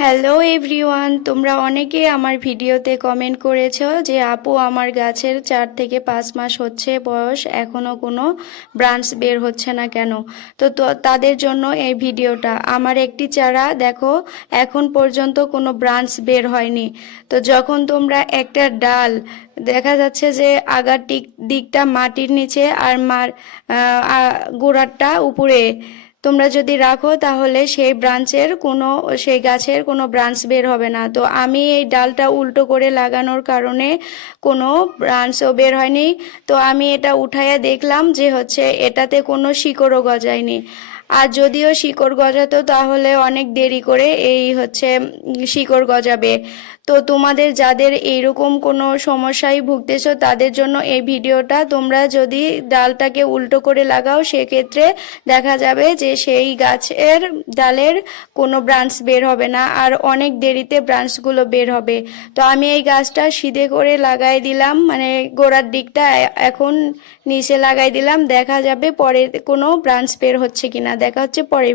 Hello everyone, তোমরা অনেকে আমার ভিডিওতে কমেন্ট করেছো যে আপু আমার গাছের 4 থেকে 5 মাস হচ্ছে বয়স, এখনো কোনো ব্রাঞ্চ বের হচ্ছে না কেন। তো তাদের জন্য এই ভিডিওটা। আমার একটি চারা দেখো এখন পর্যন্ত কোনো ব্রাঞ্চ বের হয়নি। তো যখন তোমরা একটা ডাল দেখা যাচ্ছে যে আগার দিকটা মাটির নিচে আর গোড়াটা উপরে তোমরা যদি রাখো তাহলে সেই গাছের কোনো ব্রাঞ্চ বের হবে না। তো আমি এই ডালটা উল্টো করে লাগানোর কারণে কোনো ব্রাঞ্চও বের হয়নি। তো আমি এটা উঠাইয়া দেখলাম যে হচ্ছে এটাতে কোনো শিকড়ও গজায়নি। আর যদিও শিকড় গজাতো তাহলে অনেক দেরি করে শিকড় গজাবে। তো তোমাদের যাদের এইরকম কোনো সমস্যায় ভুগতেছো তাদের জন্য এই ভিডিওটা। তোমরা যদি ডালটাকে উল্টো করে লাগাও সেক্ষেত্রে দেখা যাবে যে সেই গাছের ডালের কোনো ব্রাঞ্চ বের হবে না, আর অনেক দেরিতে ব্রাঞ্চগুলো বের হবে। তো আমি এই গাছটা সিধে করে লাগাই দিলাম, মানে গোড়ার দিকটা এখন নিচে লাগাই দিলাম। দেখা যাবে পরে কোনো ব্রাঞ্চ বের হচ্ছে কিনা। দেখা হচ্ছে পরে।